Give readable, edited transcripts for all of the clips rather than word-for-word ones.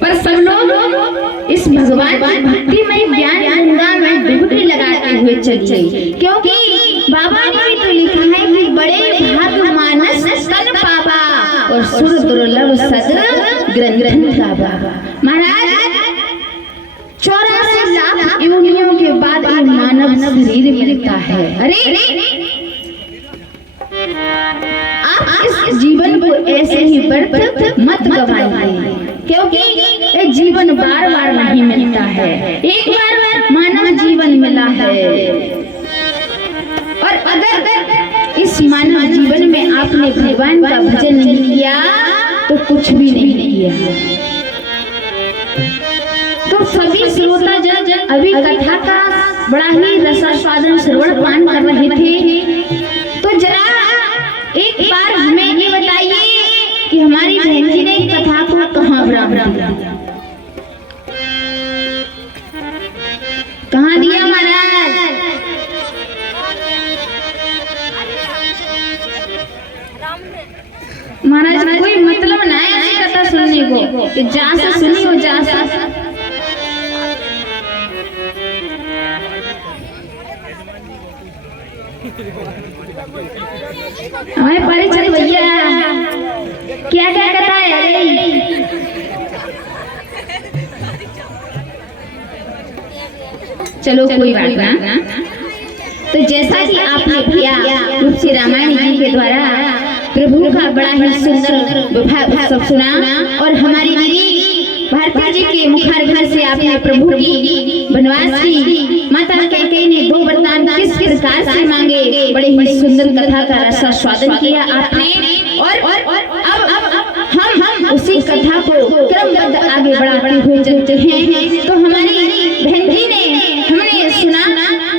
पर सब लोग इस भगवान की भक्तिमय ज्ञान गंगा में डुबकी लगाते हुए चलिए, क्योंकि बाबा ने भी तो लिखा है कि बड़े भाग मानस तन पावा और सुर दुर्लभ सद ग्रंथन गावा। महाराज 84 लाख योनियों के बाद एक मानव शरीर मिलता है। अरे आप इस जीवन को ऐसे ही व्यर्थ मत गवाइए, क्योंकि ये जीवन बार बार नहीं मिलता है। एक बार मानव जीवन मिला है, और अगर इस मानव जीवन में आपने भगवान का भजन नहीं किया तो कुछ भी नहीं किया। तो सभी श्रोता जन अभी कथा का बड़ा ही रसास्वादन श्रवण पान कर रहे थे, तो जरा एक बार हमें ये बताइए कि हमारी बहन जी ने कथा को कहाँ बराबर दिया, कहाँ दिया महाराज? महाराज कोई मतलब ना है ऐसी कथा सुनने को कि जहाँ से सुनी हो जहाँ से। हमारे परिचय भैया क्या क्या कथा है? अरे चलो कोई बात ना। तो जैसा कि आपने किया रूप से रामायण जी के द्वारा प्रभु का बड़ा ही सुंदर सब सुना, और हमारी दीदी भारती जी के मुखारघर से आपने प्रभु की वनवास की माता कैकेयी ने 2 वरदान किस प्रकार से मांगे, बड़े ही सुंदर कथा का रसास्वादन किया आपने। और अब हम उसी कथा को क्रमबद्ध आगे बढ़ाते हुए चलते हैं। तो हमारी बहन जी ने हमने सुना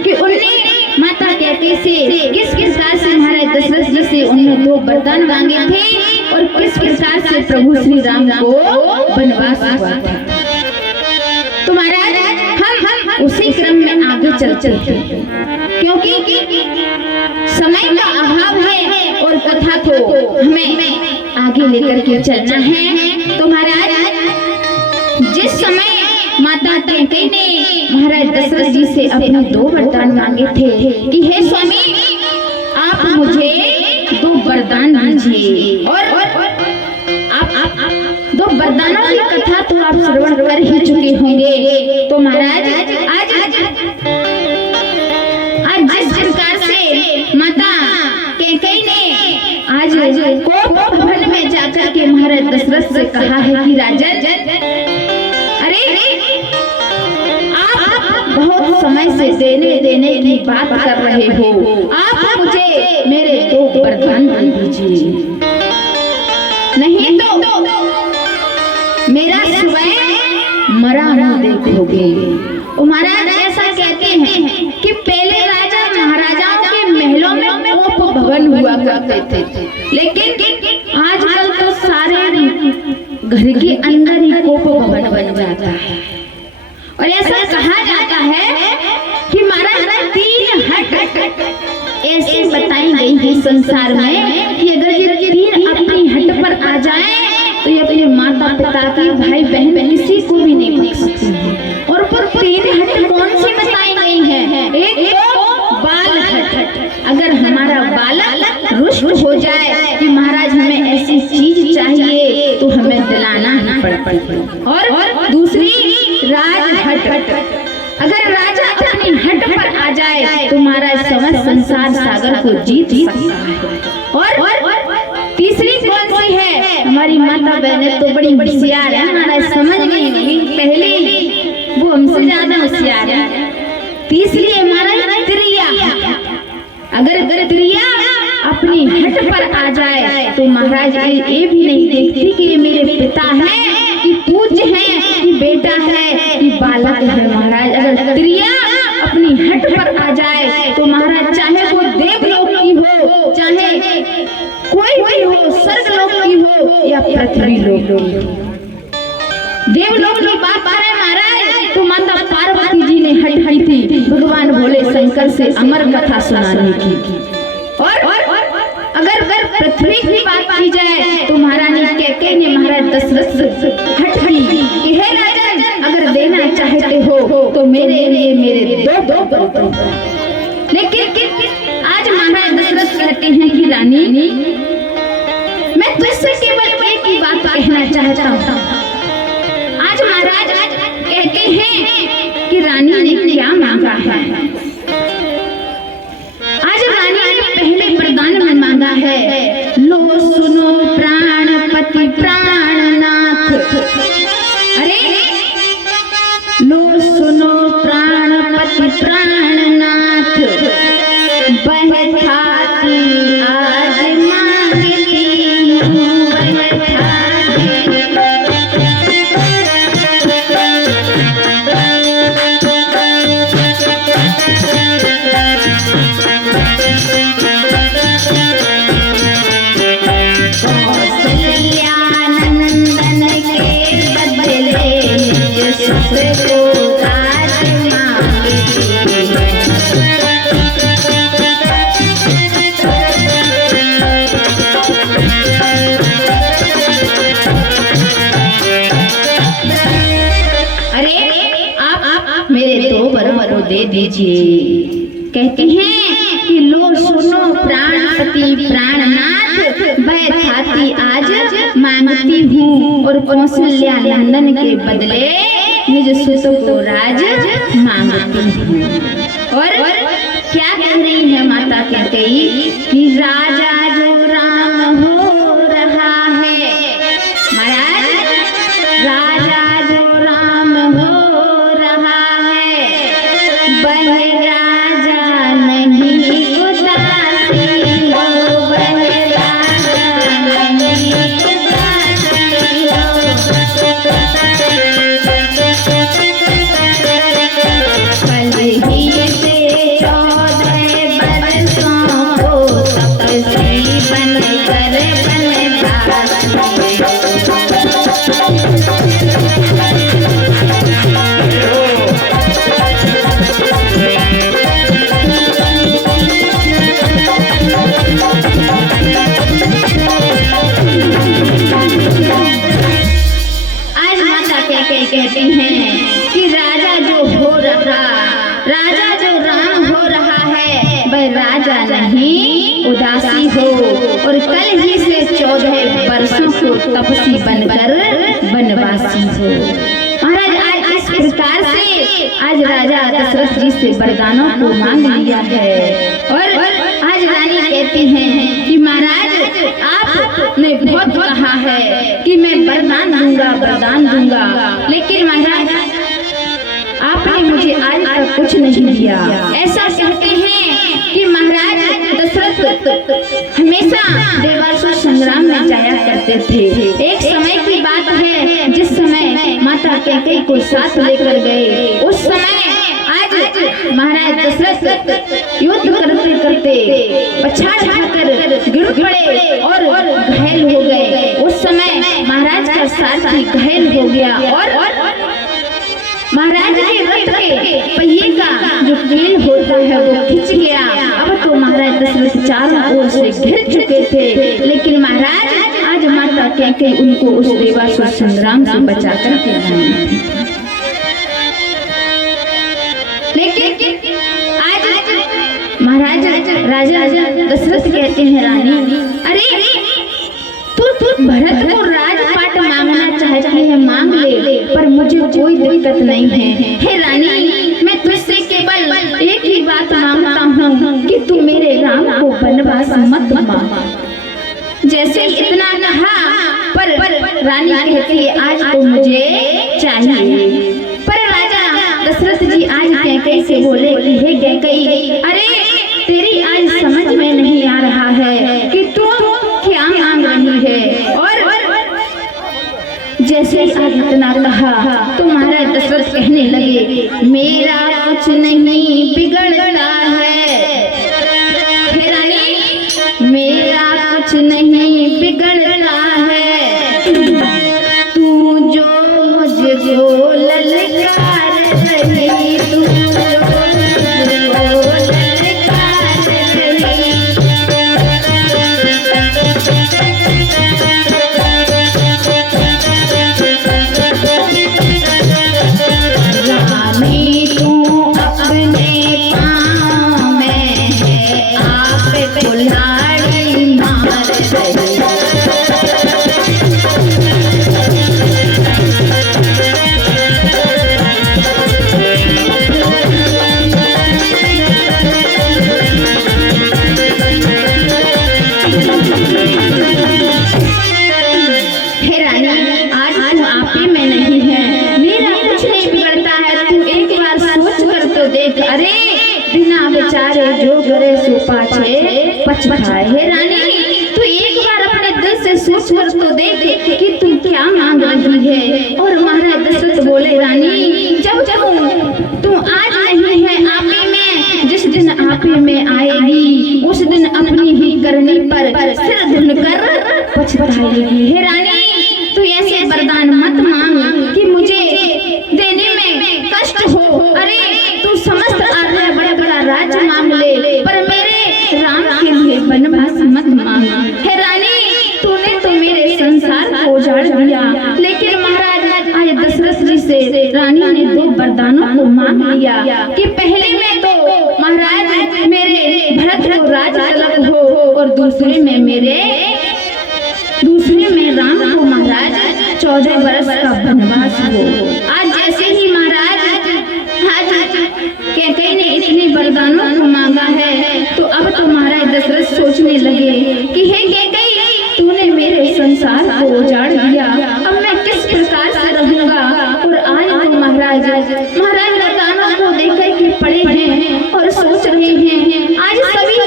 कि उन्होंने माता कैकेयी से किस प्रकार से महाराज दशरथ जी से उन्होंने 2 वरदान मांगे थे, और किस प्रकार से प्रभु श्री राम को वनवास हुआ था। तो महाराज हम उसी क्रम में आगे चलते हैं, क्योंकि समय का अभाव है और कथा को हमें आगे लेकर के चलना है। तो महाराज जिस समय माता कैकेयी ने महाराज दशरथ जी से अपने 2 वरदान मांगे थे कि हे स्वामी आप मुझे 2 वरदान दीजिए, और आप 2 वरदानों की कथा तो आप श्रवण कर ही चुके होंगे। तो महाराज आज जिस प्रकार से माता कैकेयी ने आज कोप भवन में जाकर के महाराज दशरथ से कहा है कि राजन अरे आप बहुत समय से देने की बात कर रहे हो, आप मुझे मेरे 2 वरदान दीजिए, नहीं तो मेरा स्वयं मरा मुँह देखोगे। महाराज ऐसा कहते हैं कि पहले राजा महाराजाओं के महलों में कोप भवन हुआ करते थे, लेकिन आजकल तो सारे घर के अंदर ही कोप भवन बन जाता है। और ऐसा कहा जाता है कि महाराज 3 हट ऐसे बताई गई है संसार में कि अगर ये 3 अपनी हट पर आ जाए तो ये अपने माता पिता की भाई बहन किसी को भी नहीं बख्श सकती है। और पर 3 हट कौन सी बताई गई है? एक तो बाल हट, अगर हमारा बालक रुष्ट हो जाए कि महाराज हमें ऐसी चीज चाहिए तो हमें दिलाना ही पड़ता है। और दूसरी राज हट, अगर राजा अपनी हट पर आ जाए तो महाराज समस्त संसार सागर को जीत सकता है। और तीसरी कौन सी है? हमारी माता बहनें तो बड़ी होशियार है, महाराज समझ नहीं होगी, पहले वो हमसे ज्यादा होशियार है। तीसरी है महाराज त्रिया, अगर त्रिया अपनी हट पर आ जाए तो महाराज ये भी नहीं देखती कि ये मेरे पिता हैं कि पूज्य हैं कि बेटा है कि बालक है। महाराज अगर त्रिया अपनी हट पर आ जाए तो महाराज चाहे वो देवलोक की हो, चाहे कोई भी हो, स्वर्गलोक की हो या पृथ्वी लोक की हो। देवलोक की बात करें महाराज तो माता पार्वती जी ने हट की थी भगवान भोले शंकर से अमर कथा सुनाने की। और अगर पृथ्वी की बात की जाए तो महारानी कैकेयी ने महाराज दशरथ से हट की कि हे राजन, अगर देना चाहते हो तो मेरे लिए मेरे दो बर्तन। लेकिन आज महाराज दशरथ कहते हैं कि रानी, मैं तुझसे केवल एक ही बात कहना चाहता हूँ। आज महाराज कहते हैं कि रानी ने क्या मांगा है। आज रानी ने पहले वरदान में मांगा है, लो सुनो प्राणपति प्राणनाथ। अरे लो सुनो प्राणपति प्राणनाथ, बहथाती आज मांगती हूँ बहथाती। कौसल्यानंदन के बदले सुख को आज मांगती हूँ। मेरे दो वरदान दे दीजिए। कहते हैं कि लो सुनो प्राणपति प्राणनाथ, बैठाती आज मांगती हूँ और कौशल्या नंदन के बदले निज सुत को राज मांगती हूँ। और क्या कह रही है माता कैकेयी कि राजा जो राम हो रहा है। महाराज राजा जो राम हो राजा नहीं उदासी हो, वह राजा नहीं उदासी हो। कल ही से 14 बरसों को तपस्वी बनकर कहते हैं कि राजा जो राम हो रहा है, वह राजा नहीं उदासी हो और कल ही से 14 वर्षों को तपस्वी बनकर वनवासी हो। महाराज आज इस प्रकार से आज राजा दशरथ जी से वरदानों को मांग लिया है। और आज रानी कहती हैं कि महाराज आपने बहुत कहा है कि मैं वरदान दूंगा, लेकिन महाराज आपने मुझे आज तक कुछ नहीं दिया। ऐसा कहते हैं कि महाराज दशरथ हमेशा देवासुर संग्राम में जाया करते थे। एक समय की बात है जिस समय माता कैकेयी को साथ लेकर गए, उस समय आज महाराज दशरथ युद्ध करते करते पछाड़ खाकर गिर पड़े और घायल हो गए। उस समय महाराज का सारथी घायल हो गया और महाराज के रथ के पहिए का जो कील होता है वो खिंच गया। अब तो महाराज दशरथ चारों ओर से घिर चुके थे, लेकिन महाराज आज माता कैकेयी उनको उस देवासुर संग्राम से बचा कर के लाई। लेकिन आज महाराज राजा दशरथ कहते हैं रानी, अरे तू भरत को राजपाट मांगना चाहती है, मांग ले, पर मुझे कोई दिक्कत नहीं है। हे रानी, मैं तुझसे केवल एक ही बात मांगता हूँ कि तू मेरे राम को वनवास मत मांग। जैसे इतना कहा पर रानी कहती है आज तो मुझे चाहिए। पर राजा दशरथ जी आज कैकेयी से बोले कि हे कैकेयी, अरे तेरी आज समझ में नहीं आ रहा है कि तू क्या मांग रही है। और जैसे आज इतना कहा तो महाराज दशरथ कहने लगे, मेरा कुछ नहीं बिगड़ता है। हे रानी, मेरा कुछ नहीं बिगड़ता है, तू जो मुझको ललकार रही, तू जो मुझको ललकार रही। आज तू आप ही में नहीं है, मेरा कुछ नहीं बिगड़ता है, तू एक बार सोच कर तो देख। अरे बिना विचारे जो करे सो पाछे पछताए। हे रानी तू एक बार अपने दिल से सोच कर तो देख कि तुम क्या मांग रही है। और महाराज दशरथ बोले रानी जब तू आज नहीं है आप ही में, जिस दिन आप ही में आएगी उस दिन अपनी ही करनी पर सिर धुनकर पछताएगी। हे रानी तू ऐसे वरदान मत मांग कि मुझे देने में कष्ट हो। अरे तू समस्त आर्य बड़ा बड़ा राज मांग ले, पर मेरे राम के लिए वनवास मत मांग। हे रानी तूने तो मेरे संसार को उजाड़ दिया, लेकिन महाराज आज दशरथ जी से रानी ने दो वरदानों को मांग लिया कि पहले में तो महाराज मेरे भरत को राज तलब हो और दूसरे में राम को महाराज 14 वर्ष का वनवास हो। आज जैसे ही महाराज कैकेयी ने इतने वरदानों को मांगा है तो अब तो महाराज दशरथ सोचने लगे कि हे कैकेयी तूने मेरे संसार को उजाड़ दिया, अब मैं किस प्रकार से रहूंगा। और आज तो महाराज वरदानों को देखकर के पड़े हैं और सोच रहे हैं। आज सभी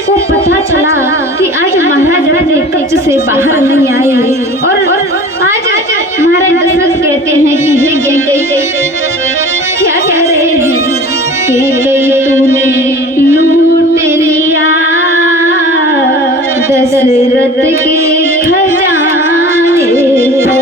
को पता चला कि आज महाराज अपने कब्ज से बाहर नहीं आए। और आज महाराज दशरथ कहते हैं कि हे कैकेयी क्या कह रहे हैं। कैकेयी तूने लूट लिया दशरथ के खजाने को।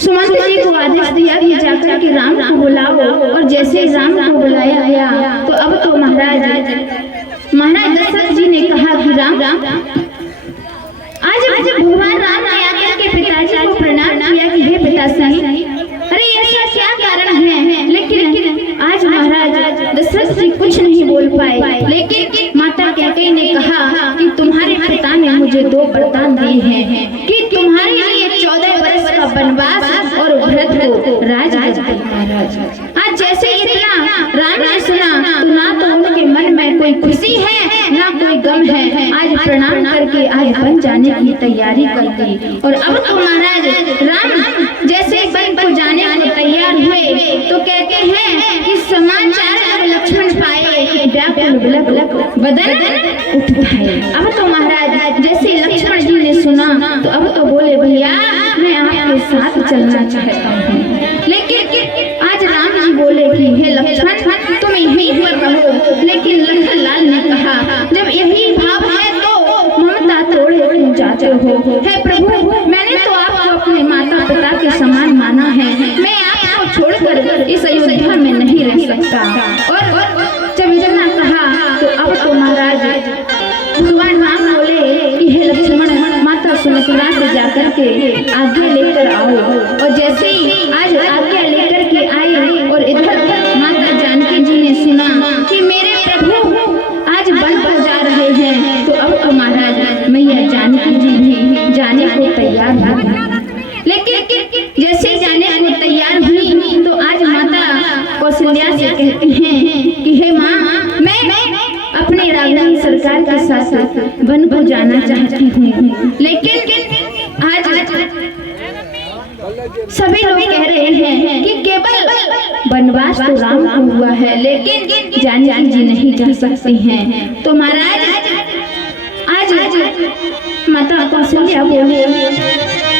सुमंत जी को आदेश दिया कि जाकर के राम को बुलाओ, और जैसे राम को बुलाया गया तो अब तो महाराज दशरथ जी ने कहा कि राम आज भगवान राम ने आकर के पिताजी को प्रणाम किया कि हे पिताश्री, अरे ऐसा क्या कारण है? लेकिन आज महाराज दशरथ जी कुछ नहीं बोल पाए, लेकिन माता कैकेयी ने कहा कि तुम्हारे पिता ने मुझे 2 वरदान दिए हैं कि तुम्हारे लिए 14 वर्ष का वनवास और भरत को राजगाद महाराज। आज जैसे इतना राम ने सुना तो ना तो उनके मन में कोई खुशी है ना कोई गम है। आज प्रणाम करके आज बन जाने की तैयारी कर दी, और अब तो महाराज राम जैसे बन को जाने को तैयार हुए तो कहते हैं कि समाचार जब लक्ष्मण पाए व्याकुल विलप बदन उठ गए। अब तो महाराज जैसे लक्ष्मण जी ने सुना तो अब तो बोले भैया मैं आपके साथ चलना चाहता हूँ। लेकिन आज राम जी बोले कि हे लक्ष्मण तुम यहीं पर रहो, लेकिन लखन लाल ने कहा जब यही भाव है तो ममता तोड़े क्यों जाते हो? हे प्रभु मैंने तो आपको अपने माता पिता के समान माना है, मैं आपको छोड़कर इस अयोध्या में नहीं रह सकता। और जब इतना कहा तो अब तो महाराज भगवान राम बोले कि हे लक्ष्मण माता सुमित्रा से जाकर के आज्ञा लेकर आओ, और जैसे ही आज आज्ञा लेकर के आए और इधर माता जानकी जी ने सुना कि मेरे प्रभु आज वन पर जा रहे हैं तो अब तो महाराज मैया जानकी जी भी जाने को तैयार हो गई। लेकिन जैसे जाने को तैयार हुई तो आज माता कौशल्या से कहती हैं कि हे माँ मैं अपने राघव सरकार के साथ वन को जाना चाहती हूँ, लेकिन आज सभी लोग कह रहे हैं कि केवल वनवास तो राम को हुआ है, लेकिन जानकी जी नहीं जा सकती हैं। तो महाराज आज माता कौशल्या बोले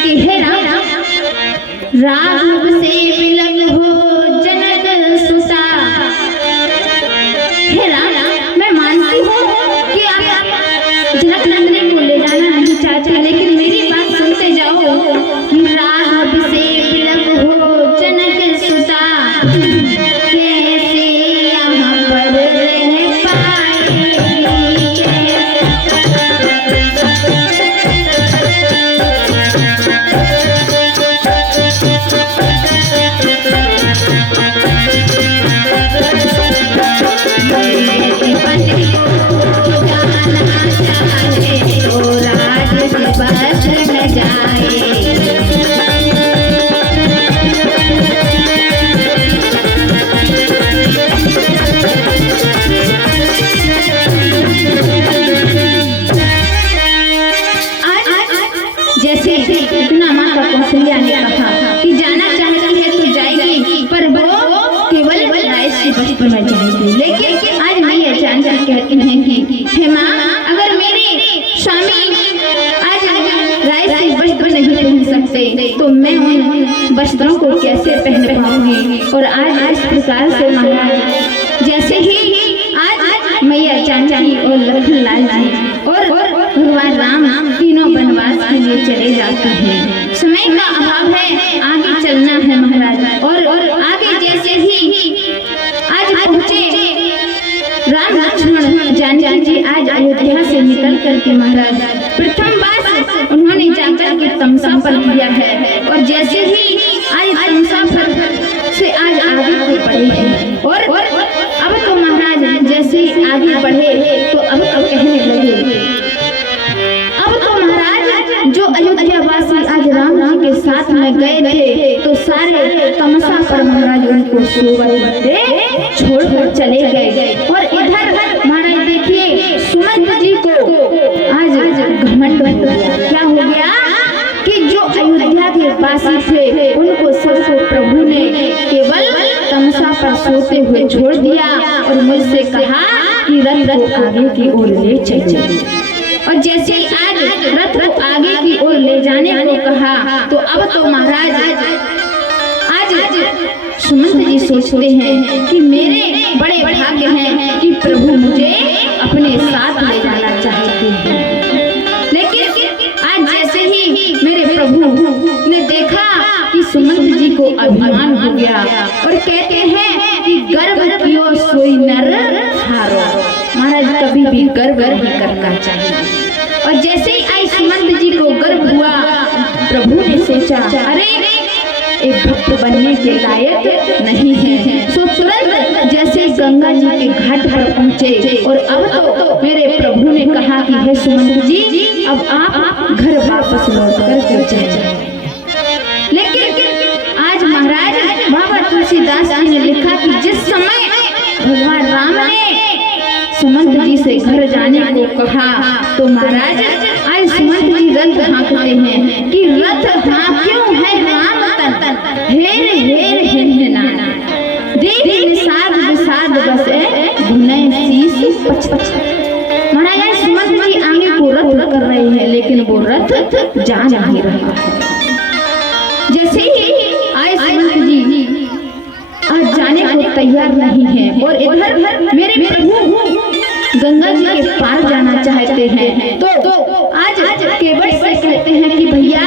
कि हे राम राघव से विलग हो जनक सुता। हे राम मैं मानती हूँ कि आप जनक नंदनी को ले जाना नहीं चाहते, लेकिन मेरी बात सुनते जाओ। राघव से विलग हो जनक सुता, कैसे यहाँ पर रह पाएगी? वस्त्र में जाएगी। लेकिन आज मैया जानकी कहती हैं कि हे माँ, अगर मेरे स्वामी आज राय से वस्त्र नहीं पहन सकते तो मैं उन वस्त्रों को कैसे पहन पाऊंगी। और आज इस प्रकार से महाराज जैसे ही आज मैया जानकी और लखन लाल जी और भगवान राम तीनों वनवास के लिए चले जाते हैं। समय का अभाव है, आगे चलना है महाराज। और आगे जैसे ही आज पहुँचे राम लक्ष्मण जानकी जी आज अयोध्या से निकल करके महाराज प्रथम बार उन्होंने जाकर के तमसा पर किया है। और जैसे ही आज तमसा पर से आज आगे को बढ़े हैं। और अब तो महाराज जैसे ही आगे बढ़े तो अब कहने लगे, अब तो महाराज जो अयोध्या वासी आज राम जी के साथ में गए थे तो सारे तमसा पर महाराज उनको सोवते छोड़कर चले गए। और इधर महाराज देखिए सुमंत जी को आज घमंड हो गया। क्या हो गया कि जो अयोध्या के वासी थे उनको सबको प्रभु ने केवल तमसा पर सोते हुए छोड़ दिया और मुझसे कहा कि रथ को आगे की ओर ले चलिए। और जैसे ही आज रथ को आगे की ओर ले जाने को कहा तो अब तो महाराज आज सुमंत जी सोचते हैं कि मेरे बड़े भाग्य हैं कि प्रभु मुझे अपने साथ ले जाना चाहते हैं। लेकिन आज जैसे ही मेरे प्रभु ने देखा कि सुमंत जी को अभिमान हो गया और कहते हैं कि गर्व कियो सोई नर हारो। महाराज कभी भी गर्व नहीं करना चाहिए। और जैसे ही आई सुमंत जी को गर्व हुआ, प्रभु ने सोचा अरे एक भक्त बनने के लायक नहीं है। सो तुरंत जैसे गंगा जी के घाट पर पहुँचे और अब तो मेरे प्रभु ने कहा कि हे सुमंत जी अब आप घर वापस लौट कर जाइए। लेकिन आज महाराज बाबा तुलसीदास जी ने लिखा कि जिस समय भगवान राम ने सुमंत जी से घर जाने को कहा तो महाराज आज सुमंत जी रथ हाँकते हैं कि रथ हाँक्यों है राम तन हेर हेर हिन्हना देख विषाद विषाद बसे घुने शीश पछ। महाराज सुमंत जी आगे को रथ कर रहे हैं लेकिन वो रथ जा नहीं रहा है। जैसे ही आए सुमंत जी आज जाने को तैयार नहीं है और इधर मेरे प्रभु गंगा जी के पार जाना चाहते हैं तो आज केवट से कहते हैं कि भैया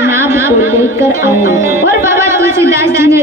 नाव को लेकर आओ। और बाबा तुलसीदास जी ने